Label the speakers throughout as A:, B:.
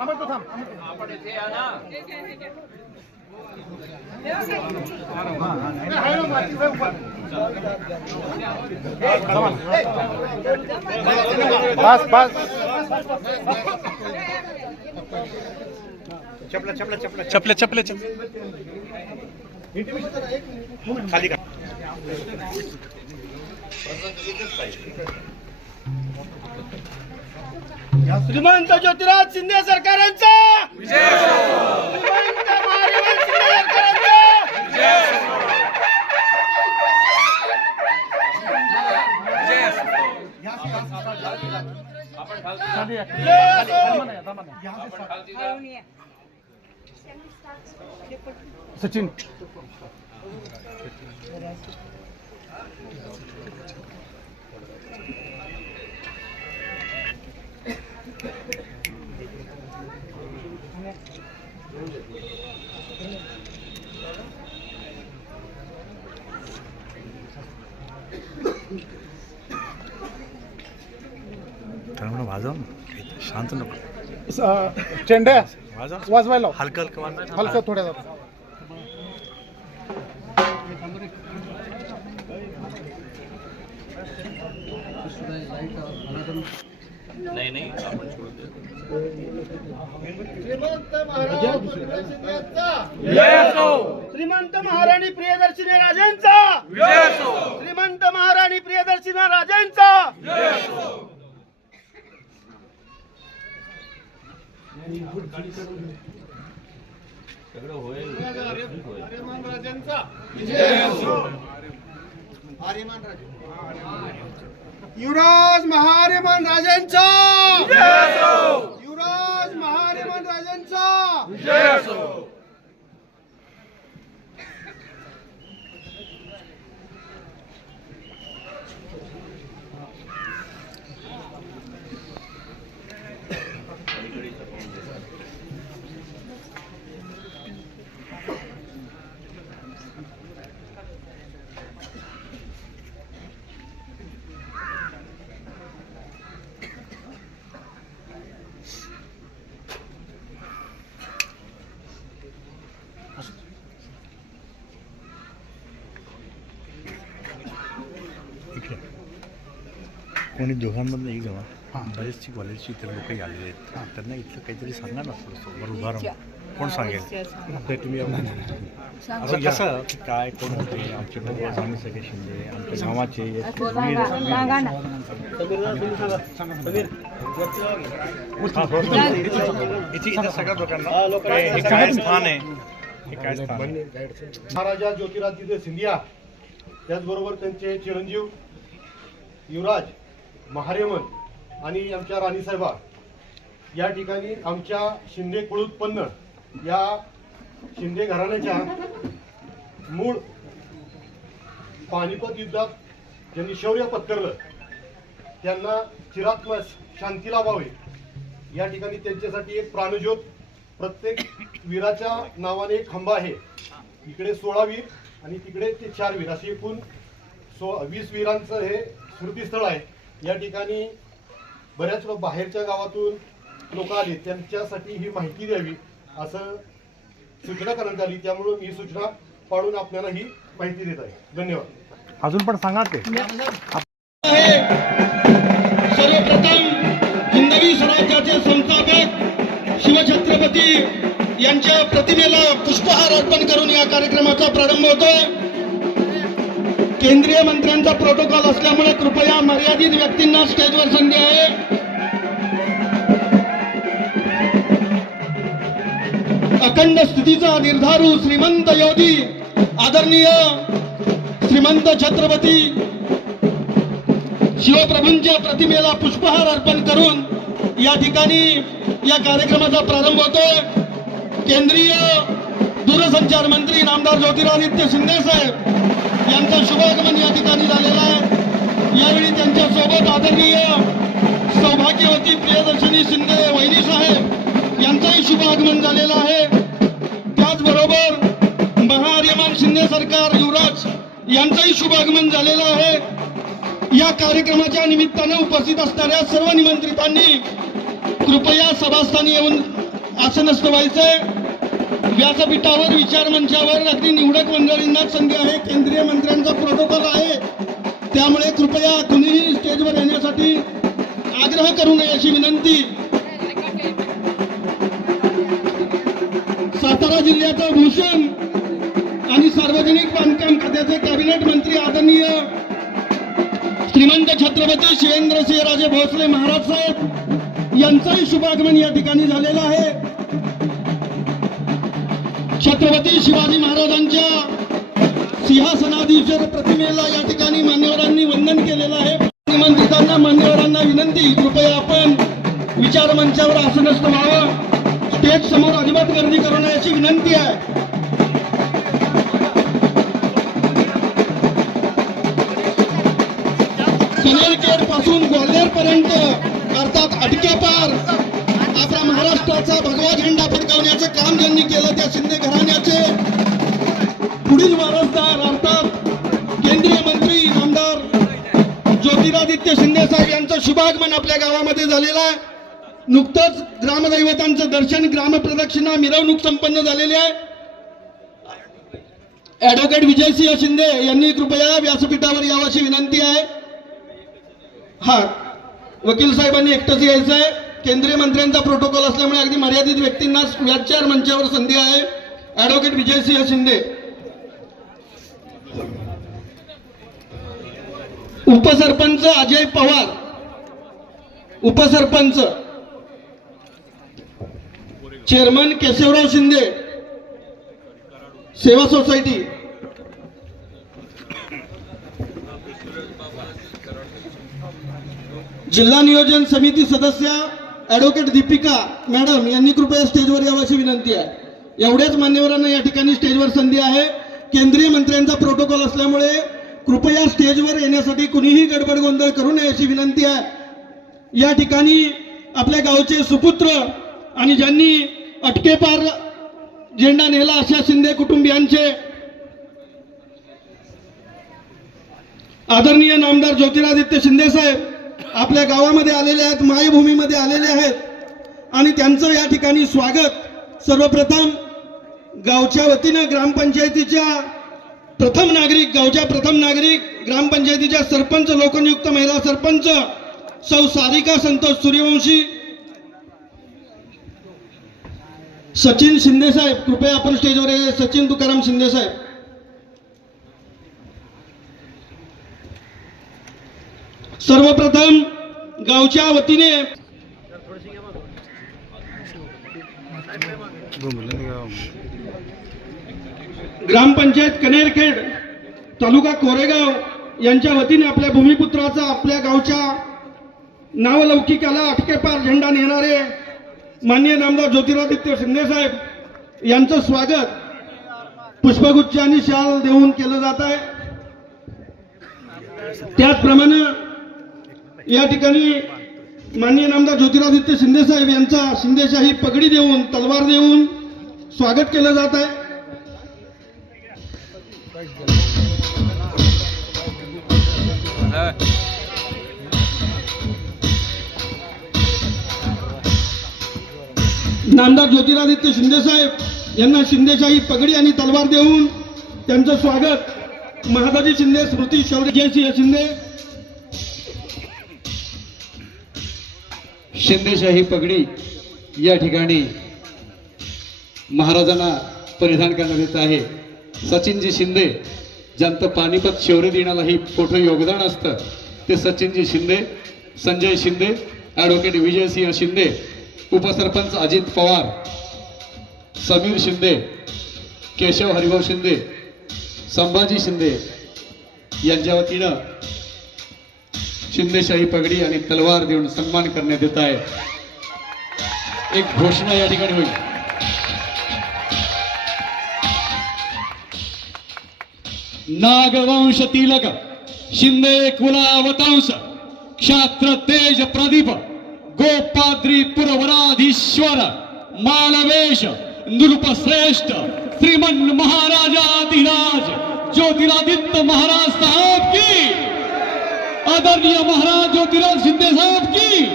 A: अमर तो थांब ना. बस बस।
B: चपला चपला चपला।
C: चपले चपले चपले।
B: खाली का
A: श्रीमंत ज्योतिराज शिंदे सरकारांचा! श्रीमंत महादेवन शिंदे सरकारांचा! सचिन
C: त्यामुळे वाजव. शांत नको.
A: चेंड्या
C: वाजव.
A: वाजवायला
C: हलकं हलकं
A: हलकं थोड्या जरा. श्रीमंत महाराणी प्रियदर्शिनी राजेंचा. श्रीमंत महाराणी प्रियदर्शिनी राजेंचा. युवराज महारेमन राजेंचा. राजांचा.
C: विजय असो. कोणी दोघांमधलं एक जमा बरेचशी कॉलेजची इतर लोकही आलेले आहेत. त्यांना इथलं काहीतरी सांगा ना थोडंसं. बरं कोण सांगेल? असं कसं काय कोण होते? आमचे बरोबर स्वामी सगळे शिंदे आमच्या गावाचे हा, थोडंसं. इथे इथे सगळ्या लोकांना. हे- हे काय स्थान आहे? हे काय स्थान
B: महाराजा ज्योतिरादित्य सिंधिया त्याचबरोबर त्यांचे चिरंजीव युवराज महारेमन आणि आमच्या राणीसाहेबा या ठिकाणी आमच्या शिंदे कुळोत्पन्न या शिंदे घराण्याच्या मूळ पानिपत युद्धात ज्यांनी शौर्य पत्करलं त्यांना चिरात्मा शांती लाभावे. या ठिकाणी त्यांच्यासाठी एक प्राणज्योत प्रत्येक वीराच्या नावाने एक खंबा आहे. इकडे सोळा वीर आणि तिकडे ते चार वीर. असे एकूण सो वीस वीरांचं हे स्मृतीस्थळ आहे. या ठिकाणी बऱ्याच लो- बाहेरच्या गावातून लोक आले त्यांच्यासाठी ही माहिती द्यावी असं सूचना करण्यात आली. त्यामुळं मी सूचना पाडून आपल्याला ही माहिती देत आहे. धन्यवाद.
C: अजून पण सांगा ते.
A: सर्वप्रथम हिंदवी स्वराज्याचे संस्थापक शिवछत्रपती यांच्या प्रतिमेला पुष्पहार अर्पण करून या कार्यक्रमाचा प्रारंभ होतोय. केंद्रीय मंत्र्यांचा प्रोटोकॉल असल्यामुळे कृपया मर्यादित व्यक्तींना स्टेजवर संधी आहे. अखंड स्थितीचा निर्धारू श्रीमंत योगी आदरणीय श्रीमंत छत्रपती शिवप्रभूंच्या प्रतिमेला पुष्पहार अर्पण करून या ठिकाणी या कार्यक्रमाचा प्रारंभ होतोय. केंद्रीय दूरसंचार मंत्री नामदार ज्योतिरादित्य शिंदे साहेब यांचं शुभागमन या ठिकाणी झालेलं आहे. यावेळी त्यांच्यासोबत आदरणीय सौभाग्यवती प्रियदर्शनी शिंदे वहिनी साहेब यांचंही शुभागमन झालेलं आहे. त्याचबरोबर महाआर्यमान शिंदे सरकार युवराज यांचंही शुभागमन झालेलं आहे. या कार्यक्रमाच्या निमित्तानं उपस्थित असणाऱ्या सर्व निमंत्रितांनी कृपया सभास्थानी येऊन आसनस्थ व्हायचंय व्यासपीठावर विचार मंचावर अगदी निवडक मंडळींना संधी आहे. केंद्रीय मंत्र्यांचा प्रोटोकॉल आहे. त्यामुळे कृपया कुणीही स्टेजवर येण्यासाठी आग्रह करू नये अशी विनंती. सातारा जिल्ह्याचा भूषण आणि सार्वजनिक बांधकाम खात्याचे कॅबिनेट मंत्री आदरणीय श्रीमंत छत्रपती शिवेंद्रसिंहराजे भोसले महाराज साहेब यांचंही शुभागमन या ठिकाणी झालेलं आहे. छत्रपती शिवाजी महाराजांच्या सिंहासनाधीश्वर प्रतिमेला या ठिकाणी मान्यवरांनी वंदन केलेलं आहे. निमंत्रितांना मान्यवरांना विनंती कृपया आपण विचार मंचावर आसनस्थ व्हावं. स्टेज समोर अजिबात गर्दी करू नये अशी विनंती आहे. कनेरखेडपासून ग्वाल्हेर पर्यंत अर्थात अटकेपार आपल्या महाराष्ट्राचा भगवा झेंडा फडकावण्याचं काम ज्यांनी केलं त्या शिंदे घराने आपल्या गावामध्ये झालेला आहे. नुकतंच ग्रामदैवतांचं दर्शन ग्रामप्रदक्षिणा मिरवणूक संपन्न झालेली आहे. ऍडव्होकेट विजयसिंह शिंदे यांनी कृपया व्यासपीठावर यावाची विनंती आहे. हा वकील साहेबांनी एकटंच यायचं आहे केंद्रीय मंत्र्यांचा प्रोटोकॉल असल्यामुळे अगदी मर्यादित व्यक्तींना व्याचार मंचावर संधी आहे. ऍडव्होकेट विजयसिंह शिंदे. उपसरपंच अजय पवार उपसरपंच. चेअरमन केशवराव शिंदे. सेवा सोसायटी. जिल्हा नियोजन समिती सदस्य ऍडव्होकेट दीपिका मॅडम यांनी कृपया स्टेजवर यावाची विनंती आहे. एवढ्याच मान्यवरांना या ठिकाणी स्टेजवर संधी आहे. केंद्रीय मंत्र्यांचा प्रोटोकॉल असल्यामुळे कृपया स्टेजवर येण्यासाठी कुणीही गडबड गोंधळ करू नये अशी विनंती आहे. या ठिकाणी आपल्या गावचे सुपुत्र आणि ज्यांनी अटकेपार झेंडा नेला अशा शिंदे कुटुंबियांचे आदरणीय नामदार ज्योतिरादित्य शिंदे साहेब आपल्या गावामध्ये आलेले आहेत मायभूमीमध्ये आलेले आहेत आणि त्यांचं या ठिकाणी स्वागत सर्वप्रथम गावच्या वतीनं ग्रामपंचायतीच्या प्रथम नागरिक गावच्या प्रथम नागरिक ग्रामपंचायतीच्या सरपंच लोकनियुक्त महिला सरपंच सौ सारिका संतोष सूर्यवंशी। सचिन शिंदे साहेब कृपया आपण स्टेजवर या सचिन तुकाराम शिंदे साहेब. सर्वप्रथम गावच्या वतीने ग्रामपंचायत कनेरखेड तालुका कोरेगाव यांच्या वतीने आपल्या भूमिपुत्राचा आपल्या गावच्या नावलौकिकाला अटकेपार झेंडा नेणारे माननीय नामदार ज्योतिरादित्य शिंदे साहेब यांचं स्वागत पुष्पगुच्छ आणि शाल देऊन केलं जात आहे. त्याचप्रमाणे या ठिकाणी माननीय नामदार ज्योतिरादित्य शिंदे साहेब यांचा शिंदेशाही पगडी देऊन तलवार देऊन स्वागत केलं जात आहे. नामदार ज्योतिरादित्य शिंदेसाहेब यांना शिंदेशाही पगडी आणि तलवार देऊन त्यांचं स्वागत. महादाजी शिंदे स्मृती शौर्य. जयसिंह शिंदे.
D: शिंदेशाही पगडी या ठिकाणी महाराजांना परिधान करण्यात येत आहे. सचिनजी शिंदे ज्यांचं पानिपत शौर्य दिनाला ही मोठं योगदान असतं ते सचिनजी शिंदे संजय शिंदे ॲडव्होकेट विजयसिंह शिंदे उपसरपंच अजित पवार समीर शिंदे केशव हरिभाऊ शिंदे संभाजी शिंदे यांच्या वतीनं शिंदेशाही पगडी आणि तलवार देऊन सन्मान करण्यात येत आहे. एक घोषणा या ठिकाणी होईल. नागवंश तिलक शिंदे कुलावतांश क्षात्र तेज प्रदीप गोपाद्री पुरवराधीश्वर, मालवेश नृपश्रेष्ठ श्रीमन महाराजा महाराजाधिराज ज्योतिरादित्य महाराज साहब की, आदरणीय महाराज ज्योतिराज शिंदे साहब की,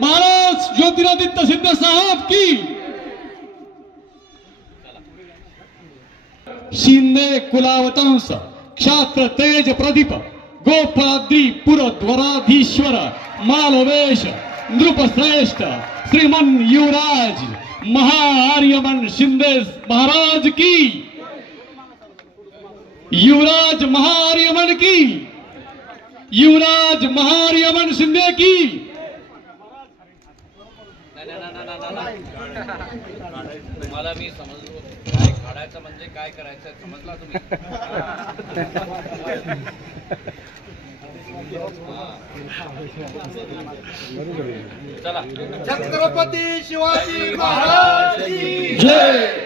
D: महाराज ज्योतिरादित्य शिंदे साहब की। शिंदे कुलावतंस, क्षात्र तेज प्रदीप, गोपाद्री पुरध्वराधीश्वर मालवेश नृपश्रेष्ठ श्रीमन युवराज महाआर्यमन शिंदे महाराज की। युवराज महाआर्यमन की। युवराज महारियमन शिंदे की।
E: मला मी समजलो काय काढायचं म्हणजे काय करायचं समजला तुम्ही?
B: छत्रपती शिवाजी महाराज
A: जय!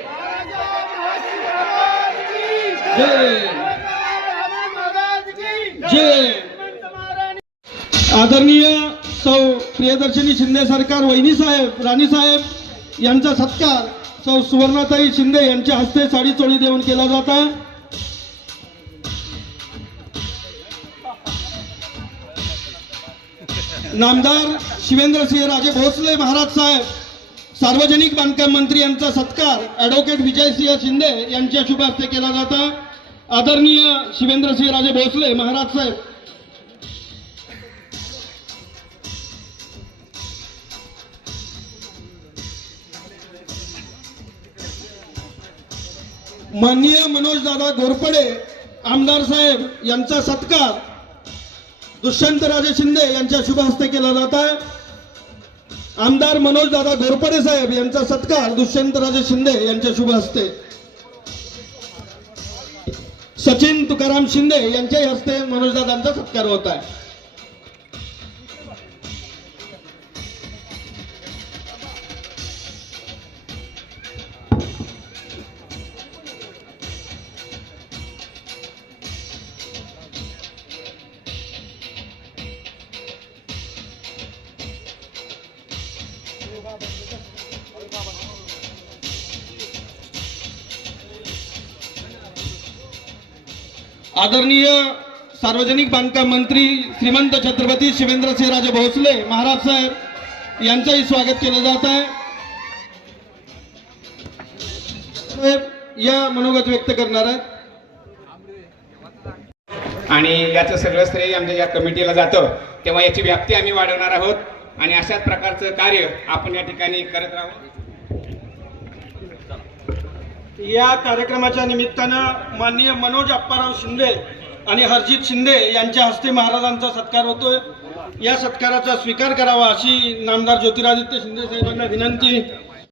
A: आदरणीय सौ प्रियदर्शनी शिंदे सरकार वहिनी साहेब राणी साहेब यांचा सत्कार सौ सुवर्णाताई शिंदे यांच्या हस्ते साडी चोळी देऊन केला जात नामदार शिवेंद्रसिंह राजे भोसले महाराज साहेब सार्वजनिक बांधकाम मंत्री यांचा सत्कार ॲडव्होकेट विजयसिंह शिंदे यांच्या शुभ हस्ते केला जाता. आदरणीय शिवेंद्रसिंह राजे भोसले महाराज साहेब. माननीय मनोजदादा घोरपडे आमदार साहेब यांचा सत्कार दुष्यंतराजे शिंदे यांच्या शुभ हस्ते केला जात आहे. आमदार मनोजदादा घोरपडे साहेब यांचा सत्कार दुष्यंतराजे शिंदे यांच्या शुभ हस्ते. सचिन तुकाराम शिंदे यांच्याही हस्ते मनोजदादांचा सत्कार होत आहे. आदरणीय सार्वजनिक बांधकाम मंत्री श्रीमंत छत्रपती शिवेंद्रसिंहराजे भोसले महाराज साहेब यांचंही स्वागत केलं जात आहे. साहेब, या मनोगत व्यक्त करणार आहेत.
F: आणि याचं सगळं श्रेय आमच्या या कमिटीला जातं. तेव्हा याची व्याप्ती आम्ही वाढवणार आहोत आणि अशाच प्रकारचं कार्य आपण या ठिकाणी करत राहू.
A: या कार्यक्रमाच्या निमित्तानं माननीय मनोज अप्पाराव शिंदे आणि हरजित शिंदे यांच्या हस्ते महाराजांचा सत्कार होतोय. या सत्काराचा स्वीकार करावा अशी नामदार ज्योतिरादित्य शिंदे साहेबांना विनंती.